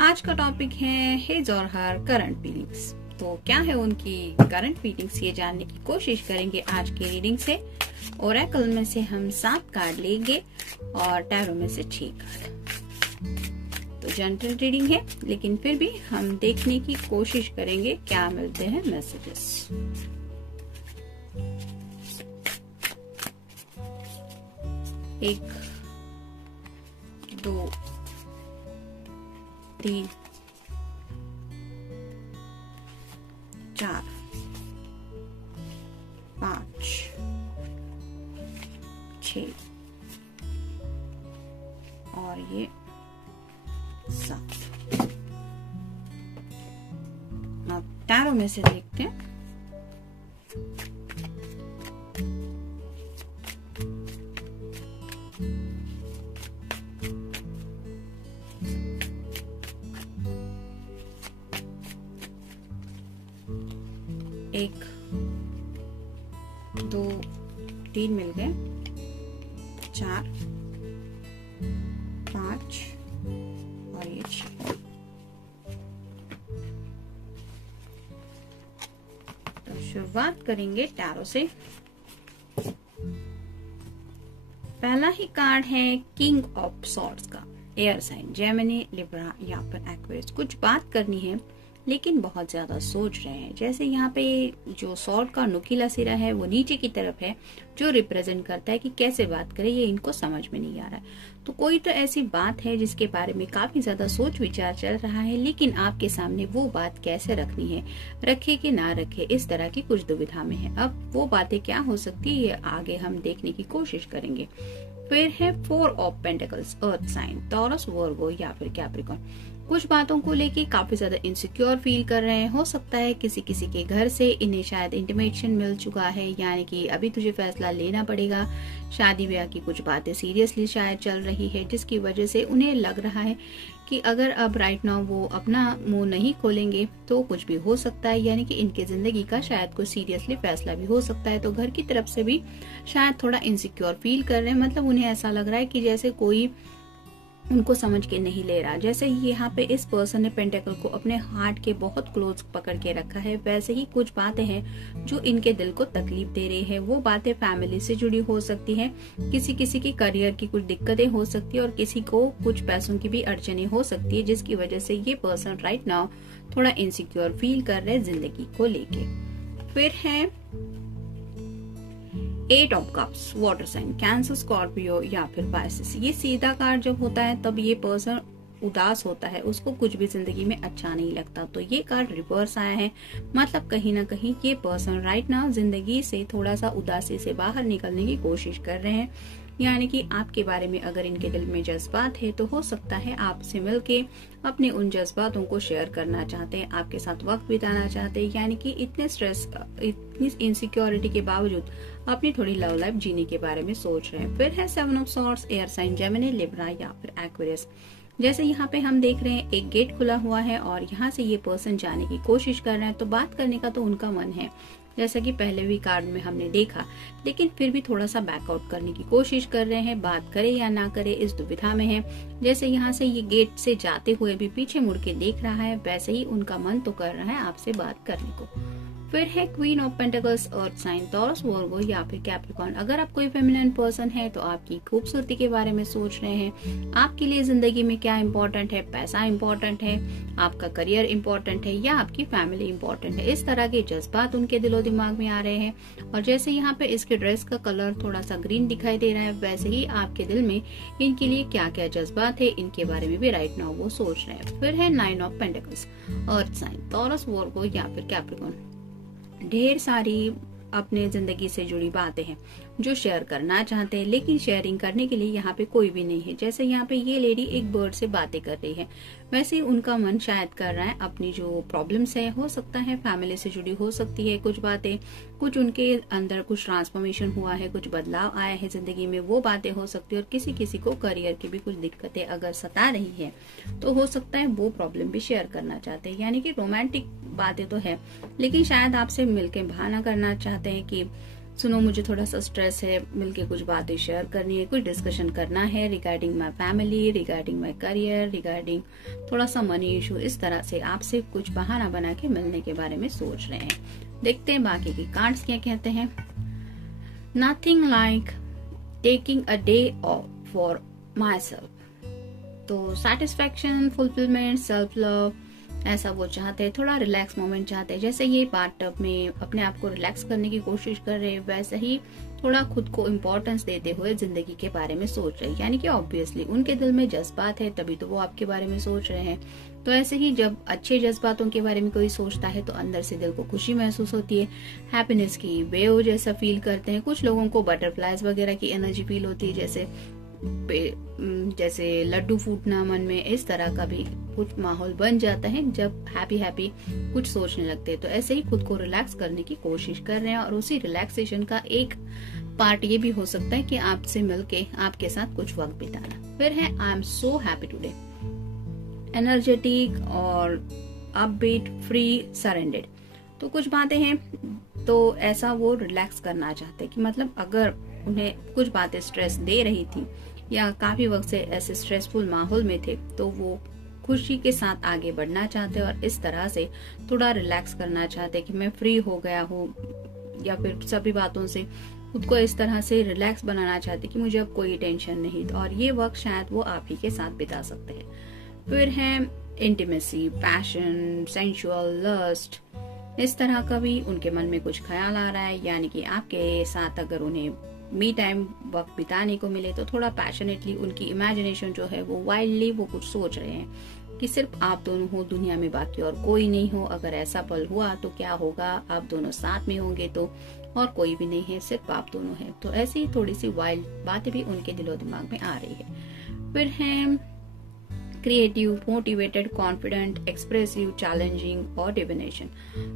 आज का टॉपिक है हिज और हर करंट फीलिंग्स। तो क्या है उनकी करंट फीलिंग्स, ये जानने की कोशिश करेंगे आज की रीडिंग से। ओरेकल में से हम 7 कार्ड लेंगे और टैरो में से 6 कार्ड। तो जनरल रीडिंग है, लेकिन फिर भी हम देखने की कोशिश करेंगे क्या मिलते हैं मैसेजेस। एक, 2, 3, 4, 5, 6 और ये 7। अब टैरो में से देखते हैं। एक, 2, 3 मिल गए, 4, 5 और ये 6। तो शुरुआत करेंगे टैरो से। पहला ही कार्ड है किंग ऑफ सॉर्ड्स का। एयर साइन जेमिनी, लिब्रा या फिर एक्वेरियस। कुछ बात करनी है लेकिन बहुत ज्यादा सोच रहे हैं। जैसे यहाँ पे जो सॉर्ड का नुकीला सिरा है वो नीचे की तरफ है, जो रिप्रेजेंट करता है कि कैसे बात करें, ये इनको समझ में नहीं आ रहा है। तो कोई तो ऐसी बात है जिसके बारे में काफी ज्यादा सोच विचार चल रहा है, लेकिन आपके सामने वो बात कैसे रखनी है, रखे कि ना रखे, इस तरह की कुछ दुविधा में है। अब वो बातें क्या हो सकती है आगे हम देखने की कोशिश करेंगे। फिर है 4 of pentacles, earth sign, Taurus, Virgo या फिर कैप्रिकॉर्न। कुछ बातों को लेके काफी ज्यादा इनसिक्योर फील कर रहे हैं। हो सकता है किसी किसी के घर से इन्हें शायद इंटीमेशन मिल चुका है, यानी कि अभी तुझे फैसला लेना पड़ेगा। शादी ब्याह की कुछ बातें सीरियसली शायद चल रही है, जिसकी वजह से उन्हें लग रहा है कि अगर अब राइट नाउ वो अपना मुंह नहीं खोलेंगे तो कुछ भी हो सकता है, यानी कि इनके जिंदगी का शायद कोई सीरियसली फैसला भी हो सकता है। तो घर की तरफ से भी शायद थोड़ा इनसिक्योर फील कर रहे हैं। मतलब उन्हें ऐसा लग रहा है कि जैसे कोई उनको समझ के नहीं ले रहा। जैसे यहाँ पे इस पर्सन ने पेंटेकल को अपने हार्ट के बहुत क्लोज पकड़ के रखा है, वैसे ही कुछ बातें हैं जो इनके दिल को तकलीफ दे रही है। वो बातें फैमिली से जुड़ी हो सकती है, किसी किसी की करियर की कुछ दिक्कतें हो सकती है और किसी को कुछ पैसों की भी अड़चने हो सकती है, जिसकी वजह से ये पर्सन राइट नाउ थोड़ा इनसिक्योर फील कर रहे हैं जिंदगी को लेके। फिर है 8 of cups, water sign, cancer, Scorpio या फिर पाइसेस। ये सीधा कार्ड जब होता है तब ये पर्सन उदास होता है, उसको कुछ भी जिंदगी में अच्छा नहीं लगता। तो ये कार्ड रिवर्स आया है, मतलब कहीं ना कहीं ये पर्सन राइट नाउ जिंदगी से थोड़ा सा उदासी से बाहर निकलने की कोशिश कर रहे हैं। यानी कि आपके बारे में अगर इनके दिल में जज्बात है तो हो सकता है आपसे मिलके अपने उन जज्बातों को शेयर करना चाहते हैं, आपके साथ वक्त बिताना चाहते हैं। यानी कि इतने स्ट्रेस, इतनी इनसिक्योरिटी के बावजूद अपनी थोड़ी लव लाइफ जीने के बारे में सोच रहे हैं। फिर है 7 of swords, air sign Gemini, Libra या फिर एक्वेरियस। जैसे यहाँ पे हम देख रहे हैं एक गेट खुला हुआ है और यहाँ से ये पर्सन जाने की कोशिश कर रहे हैं। तो बात करने का तो उनका मन है, जैसा कि पहले भी कार्ड में हमने देखा, लेकिन फिर भी थोड़ा सा बैकआउट करने की कोशिश कर रहे हैं। बात करे या ना करे इस दुविधा में है। जैसे यहाँ से ये गेट से जाते हुए भी पीछे मुड़ के देख रहा है, वैसे ही उनका मन तो कर रहा है आपसे बात करने को। फिर है queen of pentacles, earth sign, Taurus, Virgo या फिर कैप्रिकॉर्न। अगर आप कोई फेमिनिन पर्सन है तो आपकी खूबसूरती के बारे में सोच रहे हैं। आपके लिए जिंदगी में क्या इम्पोर्टेंट है, पैसा इम्पोर्टेंट है, आपका करियर इम्पोर्टेंट है या आपकी फैमिली इम्पोर्टेंट है, इस तरह के जज्बात उनके दिलो दिमाग में आ रहे हैं। और जैसे यहाँ पे इसके ड्रेस का कलर थोड़ा सा ग्रीन दिखाई दे रहा है, वैसे ही आपके दिल में इनके लिए क्या क्या जज्बात है, इनके बारे में भी राइट नाउ वो सोच रहे हैं। फिर है 9 of pentacles, earth sign, Taurus, Virgo या फिर कैप्रिकॉर्न। ढेर सारी अपने जिंदगी से जुड़ी बातें हैं जो शेयर करना चाहते हैं, लेकिन शेयरिंग करने के लिए यहाँ पे कोई भी नहीं है। जैसे यहाँ पे ये लेडी एक बर्ड से बातें कर रही है, वैसे ही उनका मन शायद कर रहा है अपनी जो प्रॉब्लम्स है, हो सकता है फैमिली से जुड़ी हो सकती है कुछ बातें, कुछ उनके अंदर कुछ ट्रांसफॉर्मेशन हुआ है, कुछ बदलाव आया है जिंदगी में, वो बातें हो सकती है। और किसी किसी को करियर की भी कुछ दिक्कतें अगर सता रही है तो हो सकता है वो प्रॉब्लम भी शेयर करना चाहते हैं। यानी कि रोमांटिक बातें तो है, लेकिन शायद आपसे मिलकर बहाना करना चाहते हैं कि सुनो मुझे थोड़ा सा स्ट्रेस है, मिलके कुछ बातें शेयर करनी है, कुछ डिस्कशन करना है regarding my family, regarding my career, regarding थोड़ा सा मनी इशू। इस तरह से आपसे कुछ बहाना बना के मिलने के बारे में सोच रहे हैं। देखते हैं बाकी की कार्ड्स क्या कहते हैं। Nothing like taking a day of for my self. तो सेटिस्फैक्शन, फुलफिलमेंट, सेल्फ लव, ऐसा वो चाहते हैं। थोड़ा रिलैक्स मोमेंट चाहते हैं। जैसे ये बाथटब में अपने आप को रिलैक्स करने की कोशिश कर रहे हैं, वैसे ही थोड़ा खुद को इम्पोर्टेंस देते हुए जिंदगी के बारे में सोच रहे हैं। यानी कि ऑब्वियसली उनके दिल में जज्बात है, तभी तो वो आपके बारे में सोच रहे हैं। तो ऐसे ही जब अच्छे जज्बातों के बारे में कोई सोचता है तो अंदर से दिल को खुशी महसूस होती है, हैप्पीनेस की वेव जैसा फील करते हैं। कुछ लोगों को बटरफ्लाइज वगैरह की एनर्जी फील होती है, जैसे लड्डू फूटना मन में, इस तरह का भी कुछ माहौल बन जाता है जब हैप्पी हैप्पी कुछ सोचने लगते हैं। तो ऐसे ही खुद को रिलैक्स करने की कोशिश कर रहे हैं, और उसी रिलैक्सेशन का एक पार्ट ये भी हो सकता है कि आपसे मिलके आपके साथ कुछ वक्त बिताना। फिर है I am so happy today, energetic और अपबीट, फ्री, सरेंडेड। तो कुछ बातें हैं, तो ऐसा वो रिलैक्स करना चाहते हैं कि मतलब अगर उन्हें कुछ बातें स्ट्रेस दे रही थी या काफी वक्त से ऐसे स्ट्रेसफुल माहौल में थे, तो वो खुशी के साथ आगे बढ़ना चाहते हैं और इस तरह से थोड़ा रिलैक्स करना चाहते हैं कि मैं फ्री हो गया हूँ, या फिर सभी बातों से खुद को इस तरह से रिलैक्स बनाना चाहते कि मुझे अब कोई टेंशन नहीं। और ये वक्त शायद वो आप ही के साथ बिता सकते हैं। फिर है इंटीमेसी, पैशन, सेंसुअल, लस्ट, इस तरह का भी उनके मन में कुछ ख्याल आ रहा है। यानी कि आपके साथ अगर उन्हें मी टाइम वक्त बिताने को मिले तो थोड़ा पैशनेटली उनकी इमेजिनेशन जो है वो वाइल्डली वो कुछ सोच रहे हैं कि सिर्फ आप दोनों हो दुनिया में, बाकी और कोई नहीं हो। अगर ऐसा पल हुआ तो क्या होगा, आप दोनों साथ में होंगे तो, और कोई भी नहीं है, सिर्फ आप दोनों हैं। तो ऐसी थोड़ी सी वाइल्ड बातें भी उनके दिलो दिमाग में आ रही है। फिर है creative, motivated, confident, expressive, challenging और डिविनेशन।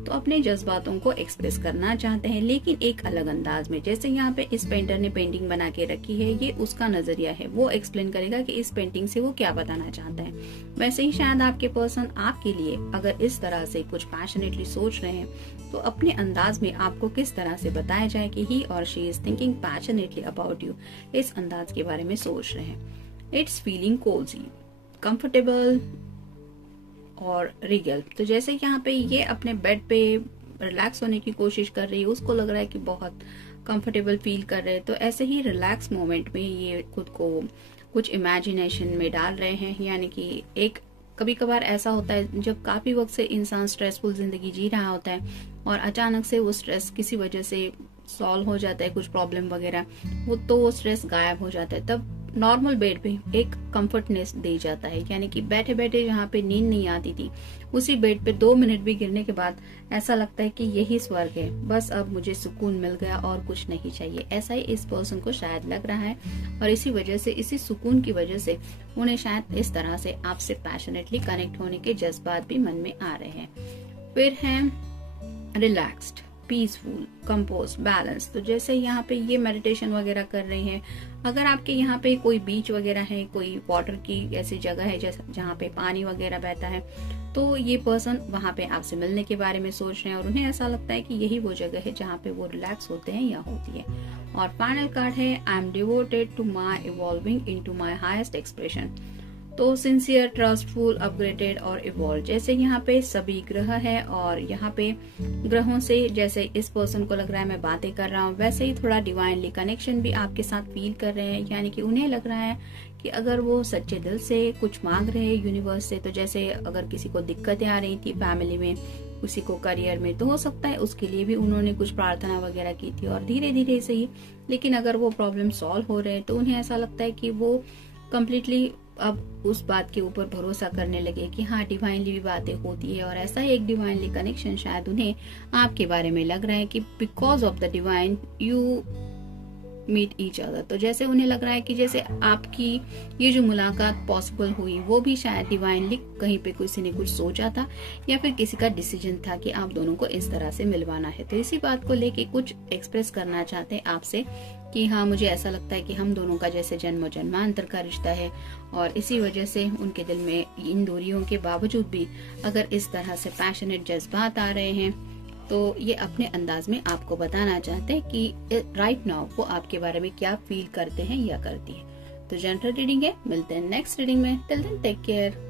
तो अपने जज्बातों को एक्सप्रेस करना चाहते हैं, लेकिन एक अलग अंदाज में। जैसे यहाँ पे इस पेंटर ने पेंटिंग बना के रखी है, ये उसका नजरिया है, वो एक्सप्लेन करेगा कि इस पेंटिंग से वो क्या बताना चाहता है। वैसे ही शायद आपके पर्सन आपके लिए अगर इस तरह से कुछ पैशनेटली सोच रहे हैं तो अपने अंदाज में आपको किस तरह से बताया जाए कि ही और she is thinking passionately about you, इस अंदाज के बारे में सोच रहे हैं। इट्स फीलिंग कोजी, कंफर्टेबल और रिगल। तो जैसे यहाँ पे ये अपने बेड पे रिलैक्स होने की कोशिश कर रही है, उसको लग रहा है कि बहुत कंफर्टेबल फील कर रहे हैं। तो ऐसे ही रिलैक्स मोमेंट में ये खुद को कुछ इमेजिनेशन में डाल रहे हैं। यानी कि एक कभी कभार ऐसा होता है जब काफी वक्त से इंसान स्ट्रेसफुल जिंदगी जी रहा होता है और अचानक से वो स्ट्रेस किसी वजह से सॉल्व हो जाता है, कुछ प्रॉब्लम वगैरह, वो स्ट्रेस गायब हो जाता है। तब नॉर्मल बेड पे एक कंफर्टनेस दे जाता है। यानी कि बैठे बैठे जहाँ पे नींद नहीं आती थी, उसी बेड पे 2 मिनट भी गिरने के बाद ऐसा लगता है कि यही स्वर्ग है, बस अब मुझे सुकून मिल गया और कुछ नहीं चाहिए। ऐसा ही इस पर्सन को शायद लग रहा है, और इसी वजह से, इसी सुकून की वजह से उन्हें शायद इस तरह से आपसे पैशनेटली कनेक्ट होने के जज्बात भी मन में आ रहे हैं। फिर है रिलैक्स्ड, पीसफुल, कंपोज, बैलेंस। तो जैसे यहाँ पे ये मेडिटेशन वगैरह कर रहे हैं, अगर आपके यहाँ पे कोई बीच वगैरह है, कोई वाटर की ऐसी जगह है जहाँ पे पानी वगैरह बहता है, तो ये पर्सन वहां पे आपसे मिलने के बारे में सोच रहे हैं और उन्हें ऐसा लगता है कि यही वो जगह है जहाँ पे वो रिलैक्स होते हैं या होती है। और फाइनल कार्ड है I am devoted to my evolving into my highest expression. तो सिंसियर, ट्रस्टफुल, अपग्रेडेड और इवॉल्व। जैसे यहाँ पे सभी ग्रह है और यहाँ पे ग्रहों से जैसे इस पर्सन को लग रहा है मैं बातें कर रहा हूँ, वैसे ही थोड़ा डिवाइनली कनेक्शन भी आपके साथ फील कर रहे हैं। यानी कि उन्हें लग रहा है कि अगर वो सच्चे दिल से कुछ मांग रहे हैं यूनिवर्स से, तो जैसे अगर किसी को दिक्कतें आ रही थी फैमिली में, किसी को करियर में, तो हो सकता है उसके लिए भी उन्होंने कुछ प्रार्थना वगैरह की थी और धीरे धीरे से ही, लेकिन अगर वो प्रॉब्लम सॉल्व हो रहे हैं तो उन्हें ऐसा लगता है कि वो कम्प्लीटली अब उस बात के ऊपर भरोसा करने लगे कि हाँ डिवाइनली भी बातें होती है। और ऐसा ही एक डिवाइनली कनेक्शन शायद उन्हें आपके बारे में लग रहा है कि because of the divine you meet each other. तो जैसे उन्हें लग रहा है कि जैसे आपकी ये जो मुलाकात पॉसिबल हुई वो भी शायद डिवाइनली कहीं पे किसी ने कुछ सोचा था या फिर किसी का डिसीजन था कि आप दोनों को इस तरह से मिलवाना है। तो इसी बात को लेके कुछ एक्सप्रेस करना चाहते हैं आपसे कि हाँ मुझे ऐसा लगता है कि हम दोनों का जैसे जन्म जन्मांतर का रिश्ता है, और इसी वजह से उनके दिल में इन दूरियों के बावजूद भी अगर इस तरह से पैशनेट जज्बात आ रहे हैं तो ये अपने अंदाज में आपको बताना चाहते हैं कि राइट नाउ वो आपके बारे में क्या फील करते हैं या करती है। तो जनरल रीडिंग है, मिलते हैं नेक्स्ट रीडिंग में। Till then take care.